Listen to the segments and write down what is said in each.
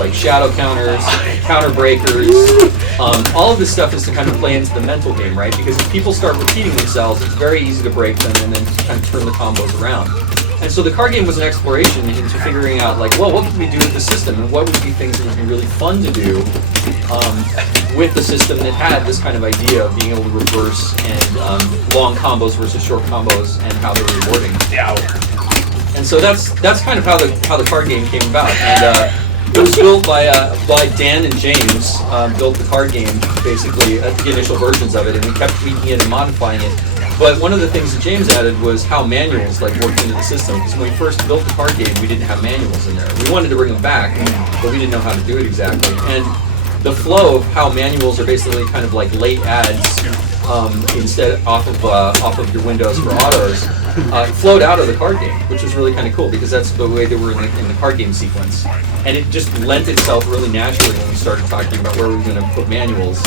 like shadow counters, counter breakers. All of this stuff is to kind of play into the mental game, right? Because if people start repeating themselves, it's very easy to break them and then kind of turn the combos around. And so the card game was an exploration into figuring out, like, well, what could we do with the system, and what would be things that would be really fun to do with the system that had this kind of idea of being able to reverse and long combos versus short combos, and how they were rewarding. And so that's kind of how the card game came about. And it was built by Dan and James. Built the card game basically at the initial versions of it, and we kept tweaking it and modifying it. But one of the things that James added was how manuals worked into the system. Because when we first built the card game, we didn't have manuals in there. We wanted to bring them back, but we didn't know how to do it exactly. And the flow of how manuals are basically kind of like late adds instead off of your windows for autos flowed out of the card game, which was really kind of cool because that's the way they were in the card game sequence. And it just lent itself really naturally when we started talking about where we were going to put manuals.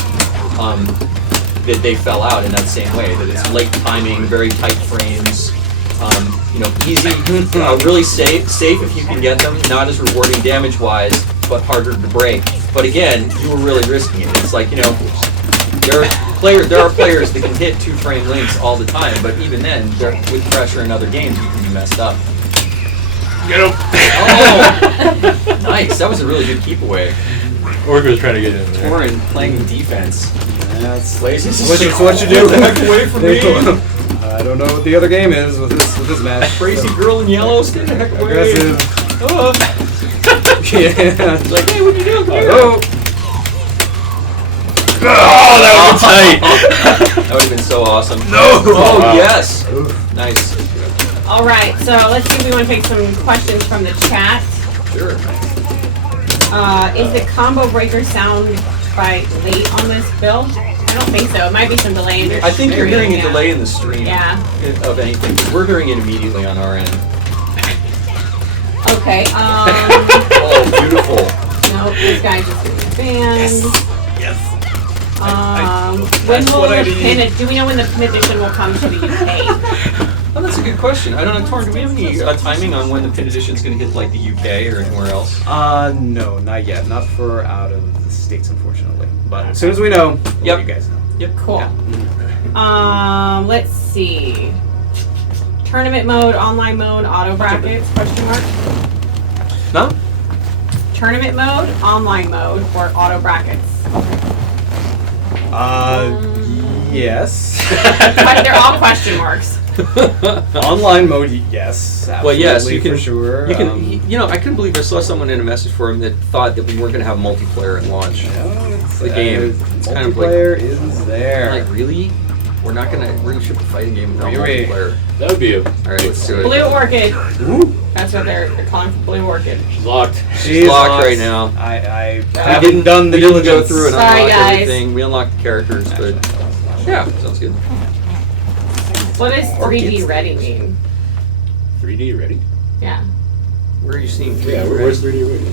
That they fell out in that same way. That it's late timing, very tight frames, easy, really safe if you can get them. Not as rewarding damage-wise, but harder to break. But again, you were really risking it. It's like there are players that can hit 2-frame links all the time, but even then, with pressure in other games, you can be messed up. Get him! Oh, nice. That was a really good keep away. Orc was trying to get in there. Torin playing defense. That's Lazy. what you do. Get the heck away from me! I don't know what the other game is with this match. Crazy girl in yellow, stay the heck away! Aggressive. Oh. Yeah. It's like, hey, what are you doing? Come here. Oh. Oh, that was tight! That would have been so awesome. No! Oh, Wow. yes! Oof. Nice. All right, so let's see if we want to take some questions from the chat. Sure. Is the combo breaker sound quite late on this build? I don't think so. It might be some delay in your I think you're stream, hearing a yeah. delay in the stream of anything. We're hearing it immediately on our end. Okay, Oh, beautiful. nope, this guy just got banned. Yes. When That's will what I the need. do we know when the Pin edition will come to the UK? Oh, that's a good question. I don't know, Torn, do we have any timing on when the Pin Edition is going to hit like the UK or anywhere else? No, not yet. Not for out of the States, unfortunately. But as soon as we know, we'll Yep. let you guys know. Yep. Cool. Yeah. Let's see. Tournament mode, online mode, auto brackets, question mark? No? Tournament mode, online mode, or auto brackets? Yes. But they're all question marks. Online mode, yes. Absolutely, Well, yes, you can. for sure. You can. I couldn't believe I saw someone in a message forum that thought that we weren't going to have multiplayer at launch. The game. It's kind of like- multiplayer is there. Like, really? We're not going to ship a fighting game without Really? multiplayer. That would be a... All right, let's do it. Blue Orchid. Ooh, That's what they're calling for, Blue Orchid. She's locked. she's locked right now. I We haven't done the we didn't diligence. go through and Sorry, unlock guys. everything. We unlocked the characters, but yeah, sounds good. What does 3D Orchids. ready mean? 3D ready? Yeah. Where are you seeing? Yeah, where's 3D ready?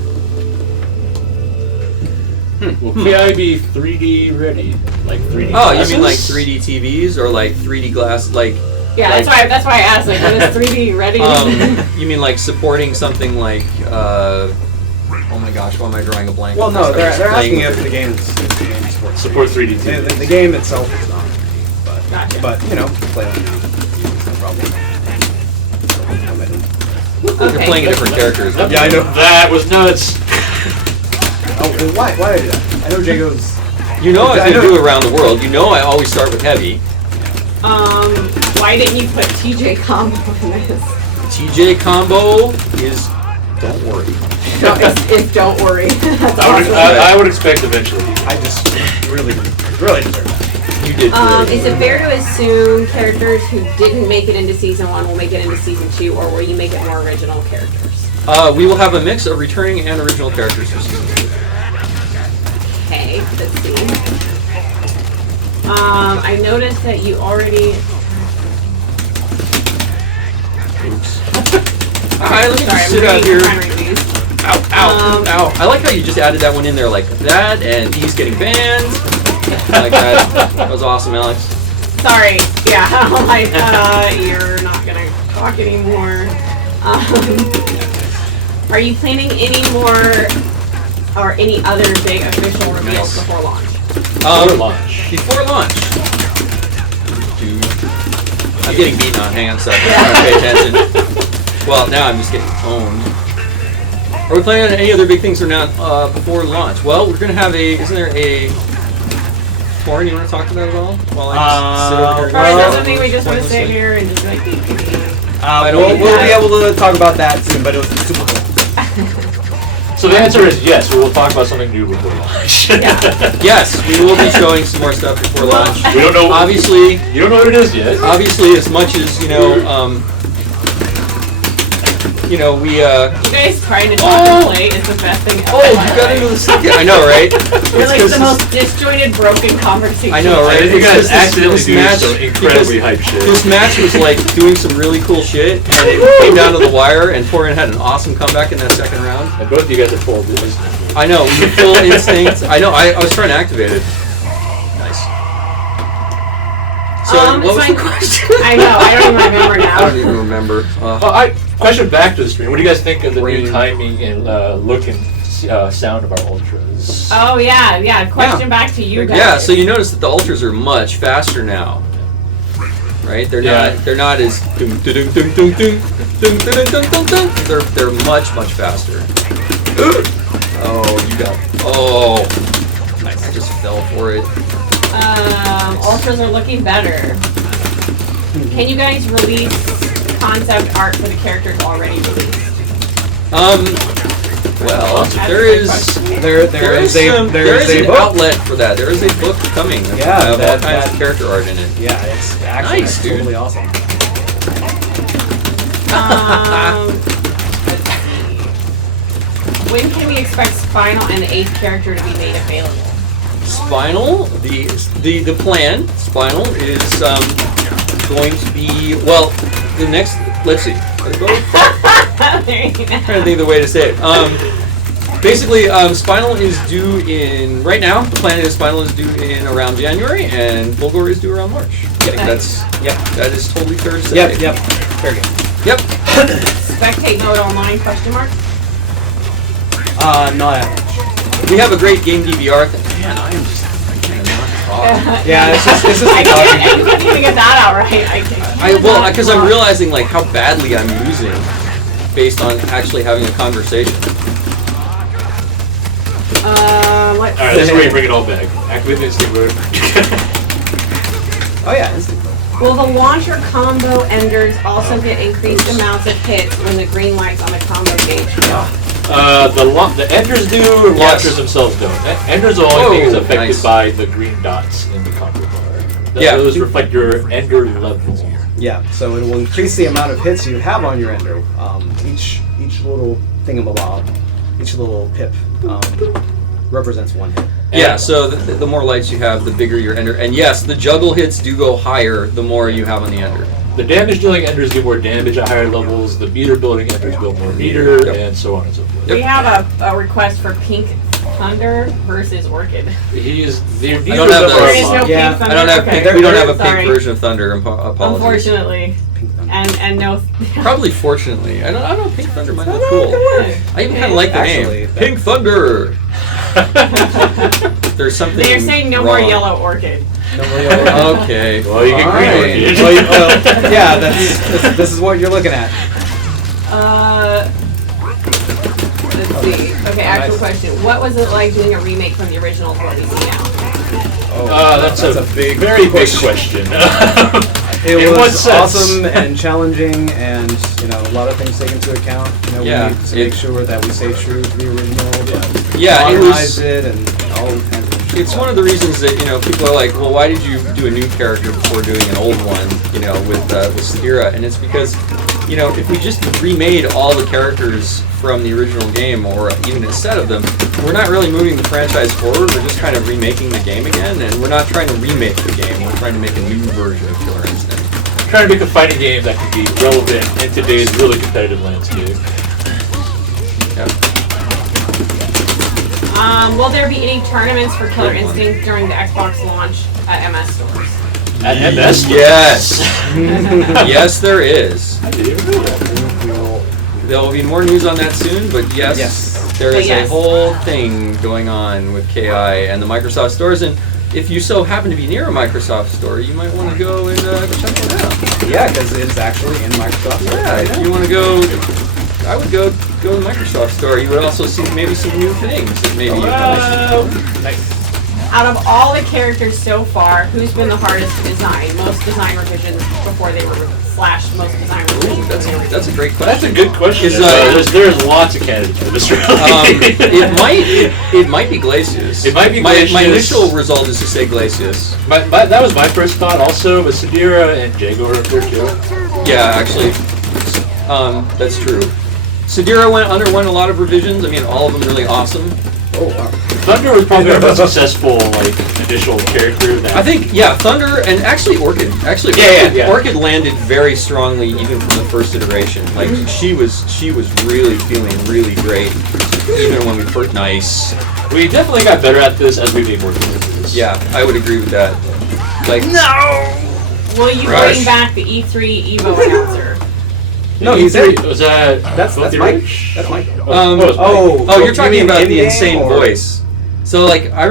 Will KI be 3D ready? Like 3D Oh, you glasses? mean like 3D TVs or like 3D glass? Like, Yeah, Like- that's why I asked, like, what does 3D ready mean? you mean like supporting something like? Oh my gosh, why am I drawing a blank? Well, no, they're Playing asking with if it. the game supports Support 3D The, TV. the game itself is not, Gotcha. but play on it now. No problem. You're Okay. playing a different characters. Yeah, I know. That was nuts. Oh, and why did I do that? I know Jago's. You know I was I gonna know. do around the world. You know I always start with heavy. Why didn't you put TJ combo in this? TJ combo is don't worry. No, it's don't worry. That's awesome. I would expect eventually. I just really deserve that. You did. Is it fair to assume characters who didn't make it into season 1 will make it into season 2, or will you make it more original characters? We will have a mix of returning and original characters for season 2. Okay, let's see. I noticed that you already. Oops. Alright, let me Sorry, just sit out I'm here. trying to read these. Ow, ow, ow. I like how you just added that one in there like that, and he's getting banned. I like that. That was awesome, Alex. Sorry. Yeah, I'm like, you're not gonna talk anymore. Are you planning any more? or any other big official reveals before launch? Launch. Before launch. Dude. I'm getting beaten on. Hang on a second. I'm trying to pay attention. Well, now I'm just getting owned. Are we planning on any other big things or not before launch? Well, we're going to have a... Isn't there a... Lauren, you want to talk to that at all? While I just sit over here? Or Well, is that something we just want to sit pointlessly? here and just like... We'll be able to talk about that soon, but it was super cool. So the answer is yes, we will talk about something new before launch. Yes, we will be showing some more stuff before launch. We don't know. Obviously, You don't know what it is yet. obviously, as much as, we, You guys trying to talk and play is the best thing ever. you got into the second. I know, right? You're like the most disjointed, broken conversation. I know, right? You It's guys just accidentally this do match, some incredibly hype shit. This match was like doing some really cool shit, and it came down to the wire, and Torian had an awesome comeback in that second round. And both of you guys are full of this. I know, we were full instinct. I know, I was trying to activate it. Nice. So, what was so the question? I know, I don't even remember I now. don't even remember. Question back to the stream. What do you guys think of the Brain. new timing and look and sound of our ultras? Oh yeah. Question back to you guys. Yeah, so you notice that the ultras are much faster now. Right? They're not as dum dum dum dum dum dum dum dum dum dum. They're much faster. Oh, nice. I just fell for it. Ultras are looking better. Can you guys release concept art for the characters already released? Well, That's there a good is question. There is a an book. outlet for that. There is a book coming. Yeah, all that- kinds of that- character art in it. Yeah, it's actually Nice, dude. totally awesome. When can we expect Spinal and the 8th character to be made available? Spinal, the plan, Spinal is going to be, well, the next, let's see. I'm trying to think of the way to say it. Basically, Spinal is due in, right now, the plan is Spinal is due in around January, and Fulgor is due around March. I think that is totally fair to say. Yep. Fair game. Yep. Spectate mode online, question mark? Not average. We have a great game DVR thing. Man, I am just kind of not talking. Yeah, it's just I couldn't even get that out right. Because I'm realizing like how badly I'm losing based on actually having a conversation. Let's Alright, that's where you bring it all back. Activate the instinct mode. Oh yeah, instant. Will the launcher combo enders also get increased amounts of hits when the green lights on the combo gauge go? The enders do, and Yes. launchers themselves don't. Enders are the only thing is Oh, affected nice. by the green dots in the combo bar. Yeah. Those reflect your ender level. Yeah, so it will increase the amount of hits you have on your ender. Each little thingamabob, each little pip represents one hit. Yeah, so the more lights you have, the bigger your ender. And yes, the juggle hits do go higher the more you have on the ender. The damage dealing enders do more damage at higher levels, the meter building enders build more meter, Yep. and so on and so forth. We have a request for Pink Thunder versus Orchid. He's the I don't have There is those. no Yeah, Pink Thunder. I don't have okay. pink, we don't have a Sorry. pink version of Thunder. Apologies. Unfortunately, Pink Thunder. and no. Probably fortunately. I don't know. Pink Thunder might look cool. Okay. I even kind of like the Actually, name. that- Pink Thunder. There's something. They're saying no more wrong. yellow Orchid. Okay. Well, you get green fine. orchid. Well, yeah, this is what you're looking at. Let's see. Okay, actual question. What was it like doing a remake from the original to what we see now? That's a big, very big question. It In what was sense? awesome and challenging, and a lot of things taken into account. Yeah, we need to make sure that we stay true to the original. Yeah, it modernize was. it and all kinds of shit. It's one of the reasons that people are like, well, why did you do a new character before doing an old one? With Sagira, and it's because if we just remade all the characters from the original game, or even a set of them, we're not really moving the franchise forward. We're just kind of remaking the game again, and we're not trying to remake the game. We're trying to make a new version of Killer Instinct. Trying to make a fighting game that can be relevant in today's really competitive landscape. Yeah. Will there be any tournaments for Killer Instinct during the Xbox launch at MS stores? At MS? Yes. Yes, there is. I didn't even know that. There will be more news on that soon, but yes. There But is yes. a whole thing going on with KI and the Microsoft stores, and if you so happen to be near a Microsoft store, you might want to go and check it out. Yeah, because it's actually in Microsoft. Yeah, if you want to go, I would go to the Microsoft store. You would also see maybe some new things that maybe you Nice. Out of all the characters so far, who's been the hardest to design? Most design revisions before they were / most design revisions. That's a great That's question. a good question. Is, There's lots of candidates for this round. it might be Glacius. It might be My Glacius. initial result is to say Glacius. That was my first thought also, but Sadira and Jago are up there too. Yeah, actually, that's true. Sadira underwent a lot of revisions. I mean, all of them really awesome. Oh, wow. Thunder was probably our most successful initial character. That I think, yeah, Thunder and actually Orchid. Actually, Yeah. Orchid landed very strongly even from the first iteration. Like she was really feeling really great even when we first. Nice. we definitely got better at this as we made more characters. Yeah, I would agree with that. Like Will you Rush. bring back the E3 Evo announcer? No, he's in. Was that That's Filthy Mike. Rich? That's Mike. it was Mike. Oh, you're you talking mean about the in-game insane or- voice. So like if I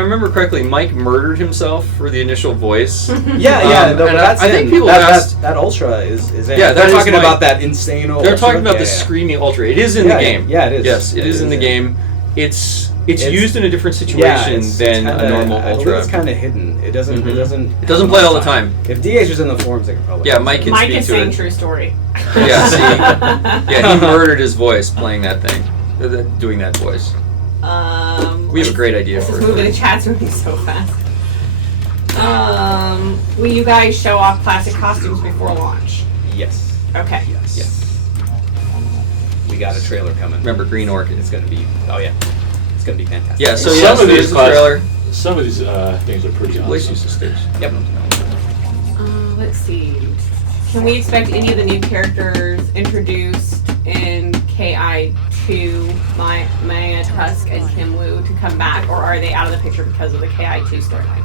remember correctly, Mike murdered himself for the initial voice. Yeah, no, and but that's I think in. people that, asked- that Ultra is in. Yeah, they're that is talking Mike. about that insane Ultra. They're talking about the Yeah. Screaming Ultra. It is in Yeah, the game. yeah, it is. Yes, it It is is in the in- game. It's It's- used in a different Yeah, situation it's than kinda, a normal I believe Ultra. it's kind of hidden. It doesn't. Mhm. It doesn't. It doesn't play all the time. If DH was in the forums, they could probably. Yeah, Mike can Mike speak is to saying it. true story. Yeah, see, yeah, he murdered his voice playing that thing, doing that voice. We have a great idea This for is it. moving, the chat's moving so fast. Will you guys show off classic costumes before launch? Yes. Okay. Yes. We got a trailer coming. Remember Green Orchid? It's gonna be. Oh yeah. It's gonna be fantastic. Yeah, so Some yes, of there these is a class- trailer. Some of these things are pretty Glacius awesome. Sisters. Yep. Let's see. Can we expect any of the new characters introduced in KI2, Maya Tusk and Kim Woo, to come back, or are they out of the picture because of the KI2 storyline?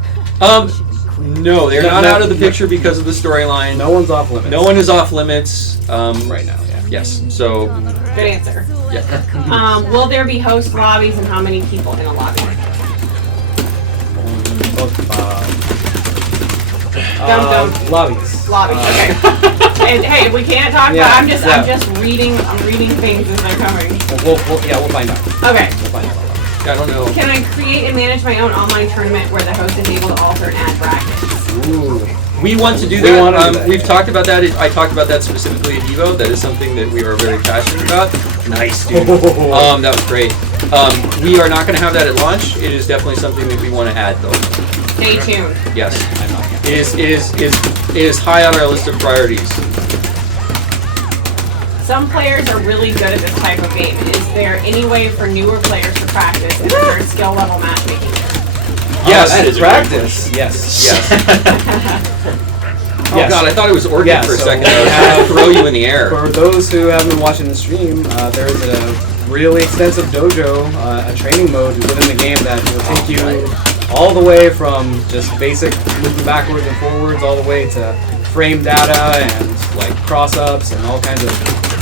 No, they're No, not no, out of the no. picture because of the storyline. No one's off limits. No one is off limits. right now. Yeah. Yes. So, Good answer. yeah. Will there be host lobbies and how many people in a lobby? Lobbies. Lobbies. Okay. And hey, we can't talk Yeah, about. I'm yeah. just reading. I'm reading things as they're coming. We'll find out. Okay. We'll find out. I don't know. Can I create and manage my own online tournament where the host is able to alter and add brackets? Ooh. We want to do We that. wanna do that, We've yeah. talked about that. I talked about that specifically at Evo. That is something that we are very passionate about. Nice, dude. That was great. We are not going to have that at launch. It is definitely something that we want to add, though. Stay tuned. Yes, it is high on our list of priorities. Some players are really good at this type of game. Is there any way for newer players to practice? Is there skill level matchmaking? Yes, that is a Practice. Yes. yes. Oh Yes. God, I thought it was Orchid Yeah, for a so second. we I was have- going to throw you in the air. For those who haven't been watching the stream, there's a really extensive dojo, a training mode within the game that will take you all the way from just basic moving backwards and forwards, all the way to frame data and like cross-ups and all kinds of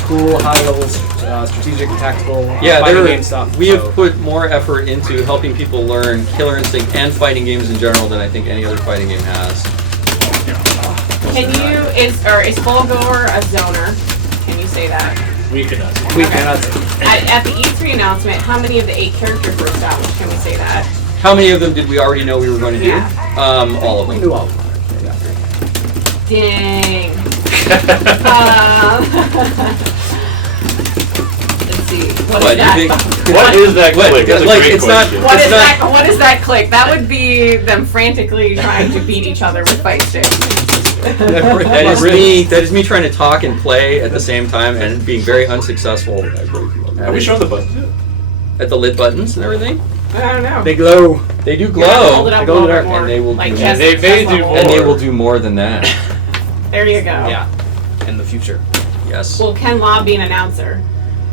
cool high-level strategic and tactical Yeah, fighting game stuff. we So- have put more effort into helping people learn Killer Instinct and fighting games in general than I think any other fighting game has. Is Fulgor a zoner? Can you say that? We cannot. We Okay. cannot. At the E3 announcement, how many of the 8 characters were established? Can we say that? How many of them did we already know we were going to do? Yeah. All of We them. knew all of them. Dang. Let's see. What What, is that? you think- What is that What? click? That's a Like, great it's not- question. What It's is not- that? What is that click? That would be them frantically trying to beat each other with fight sticks. That is me trying to talk and play at the same time and being very unsuccessful Have we shown the buttons yet? at the lit buttons and everything. I don't know. They glow. They do You have to hold glow, it up They a go little there, bit more. and they will like do- chest, they may chest do level. more. and they will do more than that. There you go. Yeah. In the future. Yes. Will Ken Law be an announcer?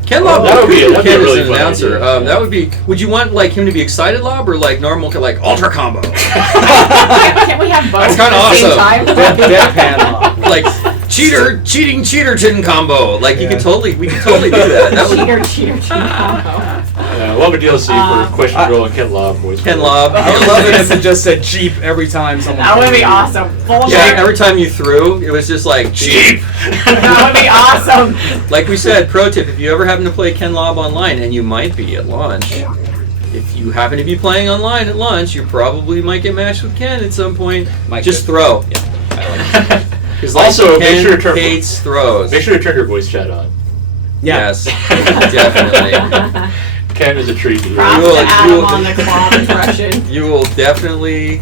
Ken Oh, Lob, that would be a Ken really is an fun announcer. idea. That would be. Would you want like him to be excited Lob or like normal, like ultra combo? Can't we have both That's kinda at the same awesome. time? Deadpan off. Like cheater cheating combo. Like we could totally do that. That would cheater combo. we'll have a DLC for Question I- Girl and Ken Lob voice. Ken Lob. I would love it if it just said Jeep every time someone. That would be awesome. Full Yeah, name. every time you threw, it was just like cheap. That would be awesome. Like we said, pro tip: if you ever happen to play Ken Lob online, and you might be at launch, if you happen to be playing online at launch, you probably might get matched with Ken at some point. Might just get. throw. Yeah. Because Also, make Ken sure to turn- hates throws. Make sure to turn your voice chat on. Yeah. Yes, definitely. Ken is a treat to hear. Props will- to you Adam will- on the claw impression. You will definitely,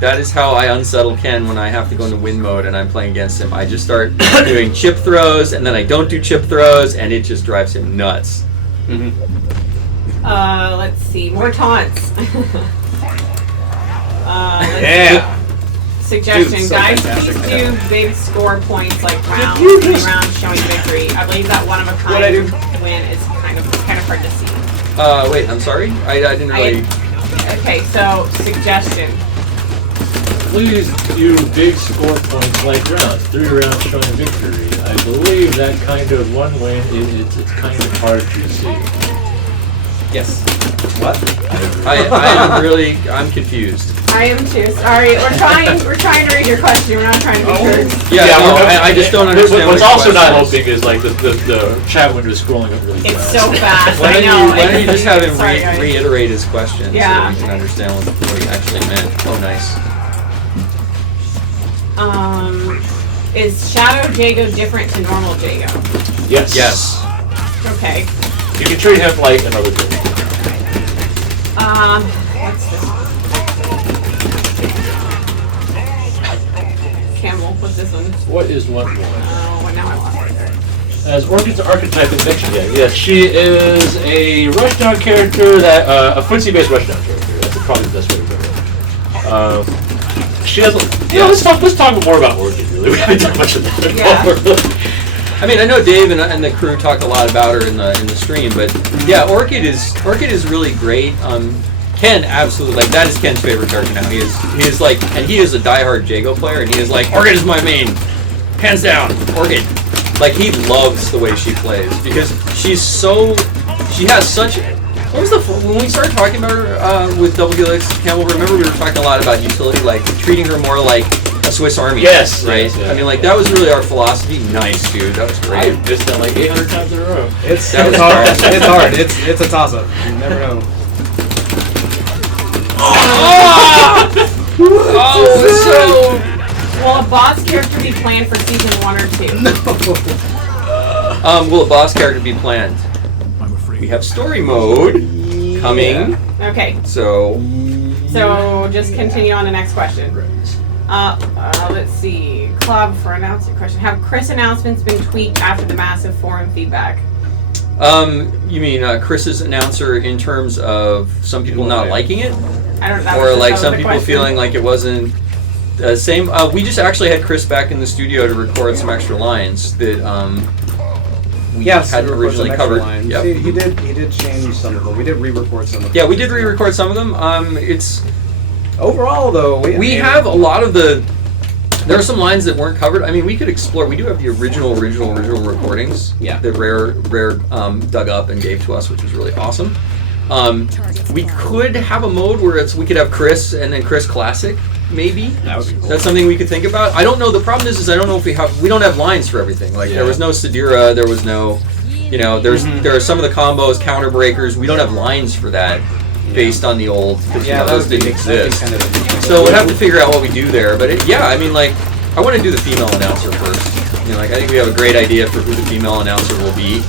that is how I unsettle Ken when I have to go into win mode and I'm playing against him. I just start doing chip throws, and then I don't do chip throws, and it just drives him nuts. Mhm. Let's see. More taunts. Let's Yeah. Suggestion, Dude, so guys, fantastic. please do big score points like rounds, you three just- rounds showing victory. I believe that one of a What'd I kind do? win is kind of hard to see. Wait, I'm sorry? I didn't really... Okay, so suggestion. Please do big score points like rounds, 3 rounds showing victory. I believe that kind of one win, it's kind of hard to see. Yes. What? I'm confused. I am too. Sorry, we're trying to read your question. We're not trying to be jerks. Yeah, no, I just don't understand What's what also his not question is. helping is like the chat window is scrolling up really It's fast. so fast. Why I don't know. you just have him Sorry, guys. reiterate his question Yeah. so that we can understand what he actually meant? Oh, nice. Is Shadow Jago different to normal Jago? Yes. Yes. Okay. You can treat him like another character. What's this one? Campbell, what's this one? What is one more? Oh, now I lost it. As Orchid's archetype is mentioned, Yes, she is a rushdown character that a footsie-based rushdown character. That's probably the best way to put it. She has. Let's talk more about Orchid. Really, we haven't done much of that. Yeah. I mean, I know Dave and the crew talked a lot about her in the stream, but yeah, Orchid is really great. Ken absolutely that is Ken's favorite character now. He is like, and he is a diehard Jago player, and he is like, Orchid is my main, hands down, Orchid. Like, he loves the way she plays because she has such. What was when we started talking about her with Double Helix Campbell? Remember we were talking a lot about utility, like treating her more like a Swiss Army. Yes, right. yes, yes. I mean, like that was really our philosophy. Nice, dude. That was great. I've missed that like 800 times in a row. It's That was hard. awesome. It's hard. It's a toss up. You never know. Oh, Will a boss character be planned for season 1 or 2? so. Will a boss character be planned? We have story mode coming. Okay, So so just continue on the next question. Let's see. Club for announcement question. Have Chris announcements been tweaked after the massive forum feedback? You mean Chris's announcer in terms of some people not liking it, I don't know. or like some people feeling like it wasn't the same? We just actually had Chris back in the studio to record some extra lines that we Yes, hadn't we recorded some originally extra covered. lines. Yep. He did change some of them. We did re-record some of them. Yeah, we did re-record some of them. It's Overall, though, we have a lot of the. There are some lines that weren't covered. I mean, we could explore. We do have the original recordings. Yeah. That Rare dug up and gave to us, which was really awesome. We could have a mode where we could have Chris and then Chris Classic, maybe. That would be cool. That's something we could think about. I don't know. The problem is I don't know if we don't have lines for everything. Like there was no Sadira, there was no, there are some of the combos, counter breakers. We don't have lines for that, based on the old, because Yeah, that those would be didn't exist. kind of interesting. So we'll have to figure out what we do there. But I mean, like, I want to do the female announcer first. I mean, like, I think we have a great idea for who the female announcer will be,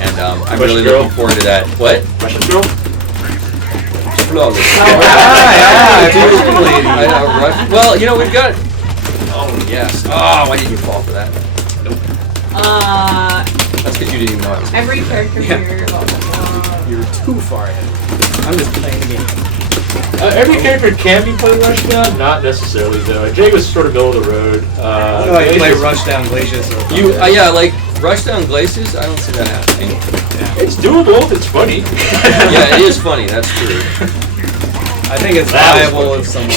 and I'm really Russian girl? looking forward to that. What? Russian girl? Flawless. yeah, Dude, I know, Rush. Well, we've got. Oh yes. Oh, why didn't you fall for that? That's because you didn't even know I was. Every character Yeah. here. Blah, blah, blah. You're too far ahead. I'm just playing the game. Every character can be played rushdown, not necessarily though. Jay was sort of middle of the road. I don't know how you play Glacius- Rushdown Glacius. Or Yeah, like Rushdown Glaciers. I don't see that happening. It's doable. It's funny. Yeah, it is funny. That's true. I think it's That was viable funny. if someone,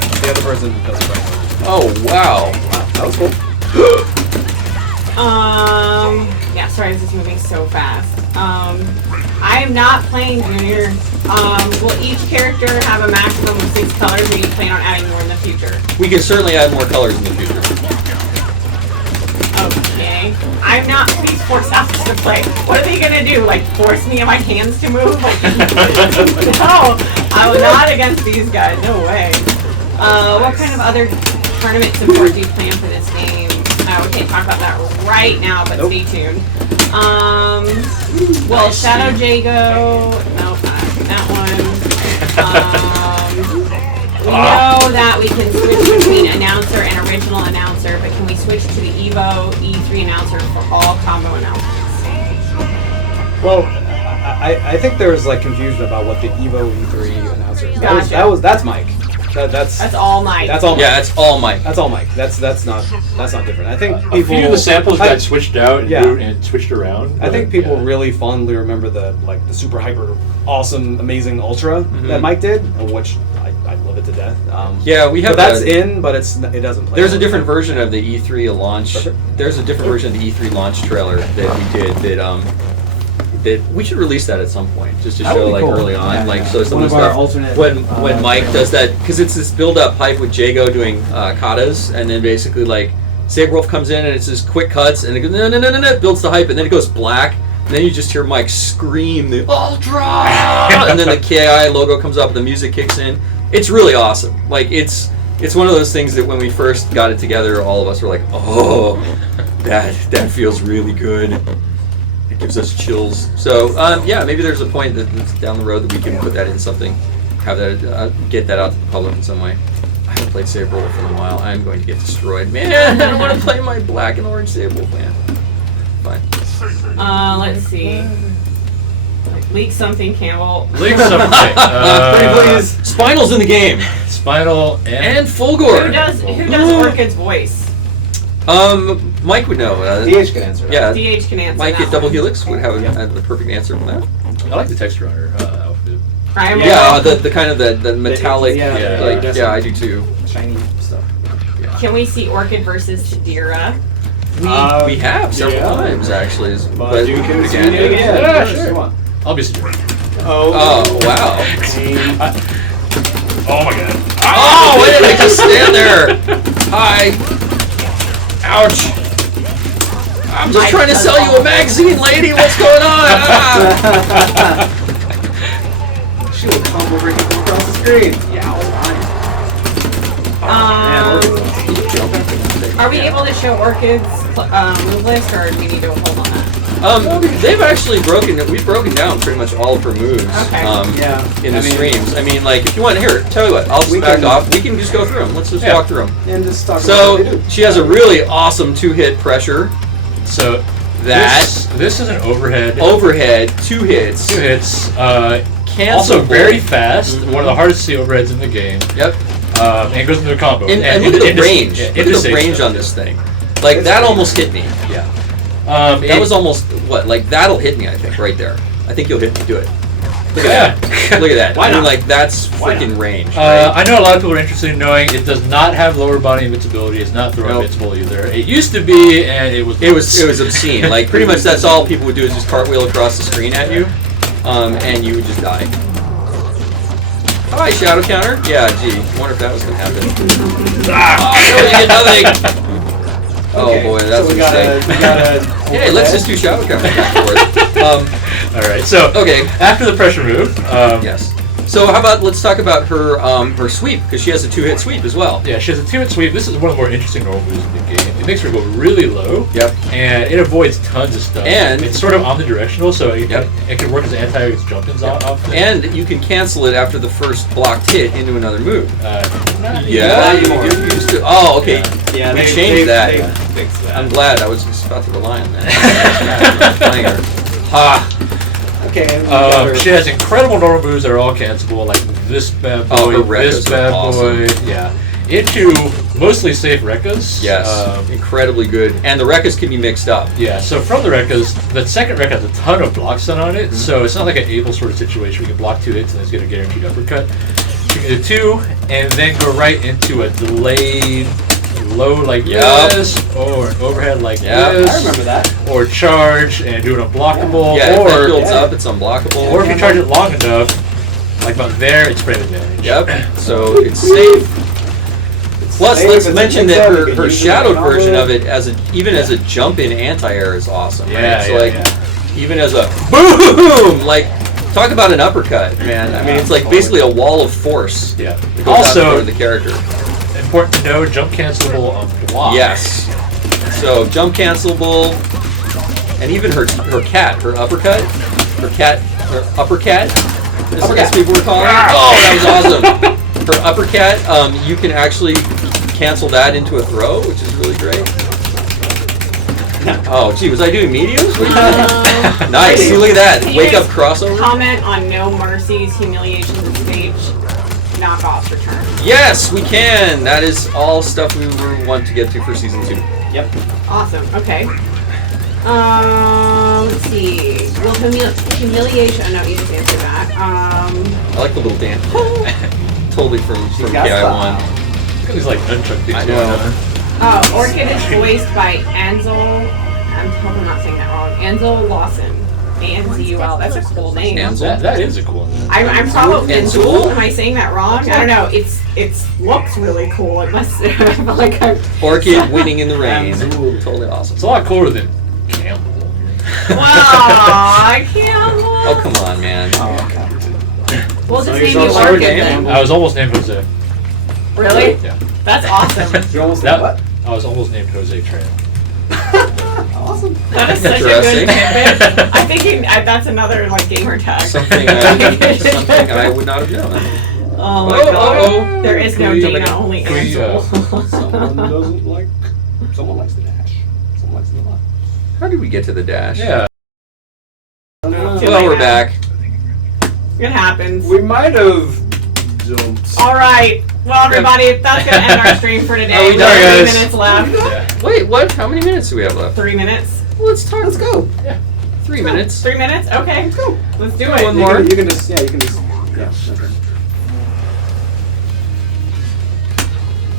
if the other person does it right. Oh wow. Wow, that was cool. Yeah, sorry, this is moving so fast. I am not playing Junior. Will each character have a maximum of 6 colors, or do you plan on adding more in the future? We can certainly add more colors in the future. Okay. I'm not Police Force Officer to play. What are they gonna do? Like force me and my hands to move? Like, no, I'm not against these guys. No way. What kind of other tournament support do you plan for this game? We can't talk about that right now, but stay tuned. Well, Shadow Jago. Nope, not that one. We know that we can switch between announcer and original announcer, but can we switch to the Evo E3 announcer for all combo announcers? Well, I think there was like confusion about what the Evo E3 announcer is. Gotcha. That's Mike. That's all Mike. That's all Mike. Yeah, it's all Mike. That's all Mike. That's not different. I think A people. few of the samples got switched out and, Yeah. moved and switched around. I think but, people yeah. really fondly remember the super hyper awesome amazing Ultra that Mike did, which I love it to death. Yeah, we have But that's that- in, but it doesn't play. There's a all the different time. version of the E3 launch. Okay. There's a different version of the E3 launch trailer that we did that we should release that at some point just to That would show be like cool. early on, Yeah, like yeah. so some One of the of our stuff alternate, when Mike does that because it's this build up hype with Jago doing katas and then basically like Saberwolf comes in and it's just quick cuts and it goes no, it builds the hype and then it goes black and then you just hear Mike scream the Ultra and then the KI logo comes up and the music kicks in. It's really awesome. Like it's one of those things that when we first got it together, all of us were like, oh, that feels really good. It gives us chills. So yeah, maybe there's a point that's down the road that we can put that in something, have that get that out to the public in some way. I haven't played Saberwolf in a while. I'm going to get destroyed. Man, I don't want to play my black and orange Saberwolf, man. Fine. Let's see. Leak something, Campbell. Leak something. Pretty please. Spinal's in the game. Spinal And Who Fulgore. does Orchid's voice? Mike would know. DH can answer that. Yeah. DH can answer Mike that at Double one. Helix would have the perfect answer for that. I like the Texture Runner outfit. Primal. Yeah, the kind of the metallic. yeah, like, that's yeah, some I do too. shiny stuff. Can we see Orchid versus Tadira? We have several yeah. times actually. But you can see again. it again. Yeah, Sure. sure. Come on. I'll be secure. Oh wow! Oh my god. Oh, why did I just stand there? Hi. Ouch. I'm just trying to sell you a magazine, lady. What's going on? Ah. She will come over and come across the screen. Yeah, Are we able to show Orchid's move list, or do we need to hold on that? They've actually we've broken down pretty much all of her moves. Okay. In the streams. I mean, like, if you want to hear, tell you what, I'll just We back can- off. We can just go through them. Let's just Yeah. walk through them. And just talk about So what they do. she has a really awesome 2-hit pressure. So That this is an overhead. overhead 2 hits. 2 hits. Cancelable. Also very fast. Mhm. One of the hardest to see overheads in the game. Yep. And it goes into a combo. And look at the range. Look at the range on this thing. Like that almost hit me. Yeah. That was almost what? Like that'll hit me. I think right there. I think you'll hit me. Do it. Look at that. Look at that. Why I mean, not? like that's Why freaking not? range. Right? I know a lot of people are interested in knowing it does not have lower body invincibility. It's not throw Nope. invincible either. It used to be, and it was. It was obscene. Like pretty much that's all people would do is just cartwheel across the screen at you, and you would just die. Hi, shadow counter. Yeah, gee, I wonder if that was gonna happen. Oh, no, you get nothing. Oh boy, that's so a we mistake. gotta Hey, let's just do shadow counter back and forth. All right. So Okay. after the pressure move, Yes. So how about let's talk about her her sweep because she has a 2-hit sweep as well. yeah, she has a 2-hit sweep. This is one of the more interesting normal moves in the game. It makes her go really low. Yep. And it avoids tons of stuff. And- it's sort of omnidirectional, so it, Yep. it can work as anti-jump-ins off things. And you can cancel it after the first blocked hit into another move. Not Yeah, anymore. you used to. Oh, okay. Yeah, We they changed that. They fixed that. I'm glad. I was just about to rely on that. Playing her. Ha! Okay. we got her. She has incredible normal moves that are all cancelable, like this bad boy, Oh, her Rekkas this are bad awesome. boy. Yeah. Into mostly safe Rekkas. Yes. Incredibly good. And the Rekkas can be mixed up. Yeah, so from the Rekkas, the second Rekka has a ton of block stun on it, so it's not like an able sort of situation where you can block 2 hits and it's going to guaranteed uppercut. You can do 2, and then go right into a delayed load like Yep. this, or an overhead like Yep. this. I remember that. Or charge and do an unblockable. Yeah, if that or builds up, it's unblockable. or if you charge it long enough, like about there, it's spray damage. Yep. So it's safe. Plus, safe, let's it's a mention mix that up, her, you can her use it shadowed on version it. of it even as a jump in anti-air is awesome. Yeah, right? So yeah, like yeah. even as a boom, like talk about an uppercut, man. I mean, it's like basically a wall of force. Yeah. that goes out in front Also, of the character. important to know, jump cancelable on block. Yes. So jump cancelable, and even her cat, her uppercut, her uppercat. As people were calling it. Oh, that was awesome. Her uppercut, you can actually cancel that into a throw, which is really great. Oh, gee, was I doing mediums? What are you doing? Nice. See, look at that. Can you Wake up guys crossover. Comment on No Mercy's Humiliations of Stage knockoff return. Yes, we can. That is all stuff we want to get to for season 2. Yep. Awesome. Okay. Let's see. Well, humiliation. Oh, no, you just answered that. I like the little dance. Totally from got KI1. Look at these like nunchuck things I going know. on. Orchid is voiced by Ansel. I'm hope I'm not saying that wrong. Ansel Lawson. Anzul. That's a cool name. Ansel? That is a cool one. I'm probably Ansel? Anzul. Am I saying that wrong? I don't know. It looks really cool. It must. I feel like I'm. Orchid winning in the rain. Ansel. Totally awesome. It's a lot cooler than Campbell. Wow, I can't. Oh, come on, man. Oh, okay. We'll So just you're name you so Orchid sorry, then. I was almost named Jose. Really? Yeah. That's awesome. You almost That, did what? I was almost named Jose Tran. Awesome. That is such a good Interesting. tidbit. I'm thinking that's another like gamer tag. Something I would not have known. Oh my Oh, god. oh. There is no Can we- Dana, only can we, Ansel. Someone doesn't like. Someone likes the dash. Someone likes the lot. How did we get to the dash? Yeah. Well, we're back. It happens. We might have jumped. All right. Well, everybody, that's gonna end our stream for today. Are we We done, have 3 guys? minutes left. Yeah. Wait, what? How many minutes do we have left? 3 minutes. Well, let's talk. Let's go. 3 minutes. 3 minutes? Okay. Let's go. Let's do One it. more. You can just. Yeah. You can just. Yeah. Okay.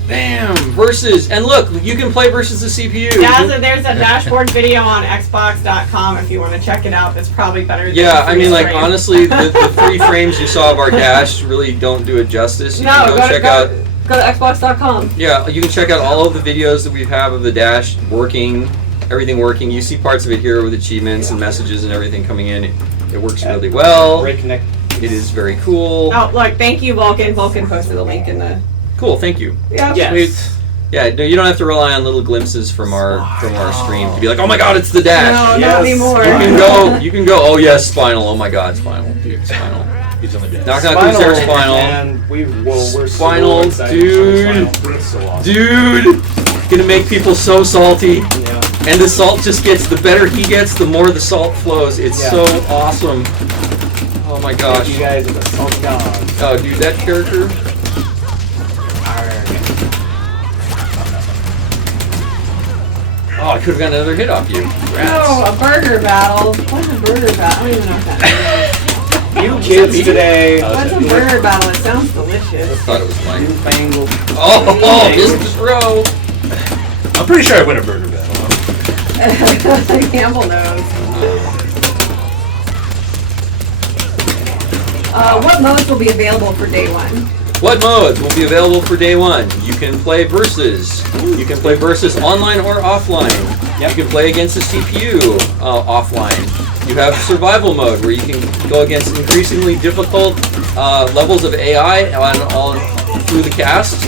Bam! Versus. And look, you can play versus the CPU. Yeah, so there's a dashboard video on Xbox.com if you want to check it out. That's probably better than Yeah, the I mean, like, frame. honestly, the 3 frames you saw of our dash really don't do it justice. You No, can go to- check go- out. Go to Xbox.com. Yeah, you can check out all of the videos that we have of the dash working, everything working. You see parts of it here with achievements and messages and everything coming in. It works really well. Breakneck. It is very cool. Oh, look, thank you, Vulcan. Vulcan posted the link in the. Cool, thank you. Yeah. Yes. Sweet. Yeah, no, you don't have to rely on little glimpses from our stream to be like, oh my god, it's the dash. No, Yes. not anymore. You can go. You can go. Oh yes, Spinal. Oh my god, Spinal. Dude, Spinal. He's only been. Knock knock who's there, Spinal. And we're Spinal, so excited dude. for Spinal. It's so awesome. Dude, gonna make people so salty. Yeah. And the salt just gets, the better he gets, the more the salt flows. It's Yeah. so awesome. Oh my gosh. You guys are the salt gods. Oh, dude, that character. Oh, I could have gotten another hit off you. Rats. No, a burger battle. What's a burger battle? I don't even know what that You kids today. is. What's a burger battle? It sounds delicious. I thought it was mine. Newfangled. Oh, missed the throw. I'm pretty sure I win a burger battle. Campbell knows. What modes will be available for day one? What modes will be available for day 1? You can play versus. You can play versus online or offline. Yep. You can play against the CPU offline. You have survival mode where you can go against increasingly difficult levels of AI on through the cast.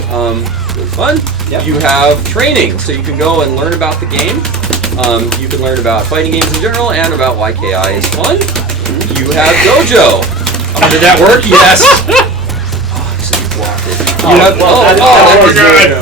Really fun. Yep. You have training, so you can go and learn about the game. You can learn about fighting games in general and about why KI is fun. You have Dojo. Did that work? Yes. So you blocked it.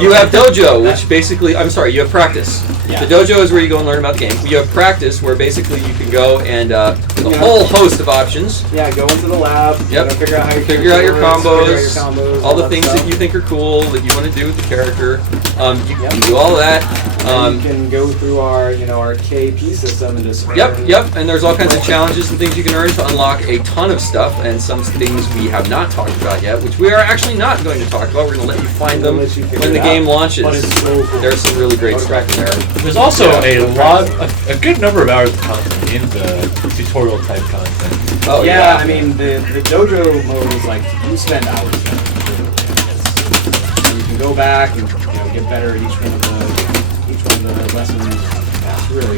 You have Dojo, which basically, I'm sorry, you have practice. Yeah. The Dojo is where you go and learn about the game. You have practice, where basically you can go and there's a whole host of options. Yeah, go into the lab. Yep. Figure out how you Figure out your combos, all the that things stuff. that you think are cool that you want to do with the character. You Yep. can do all of that. And you can go through our KP system and just. Yep, and there's all kinds of challenges and things you can earn to unlock a ton of stuff, and some things we have not talked about yet, which we are actually not not going to talk about. We're going to let you find them Let you figure when the it game out. launches. But it's so cool. There's some really great stuff in there. There's also a good number of hours of content in the tutorial type content. Oh yeah, I mean the dojo mode is like you spend hours. You can go back and get better at each one of the lessons. Yeah, it's really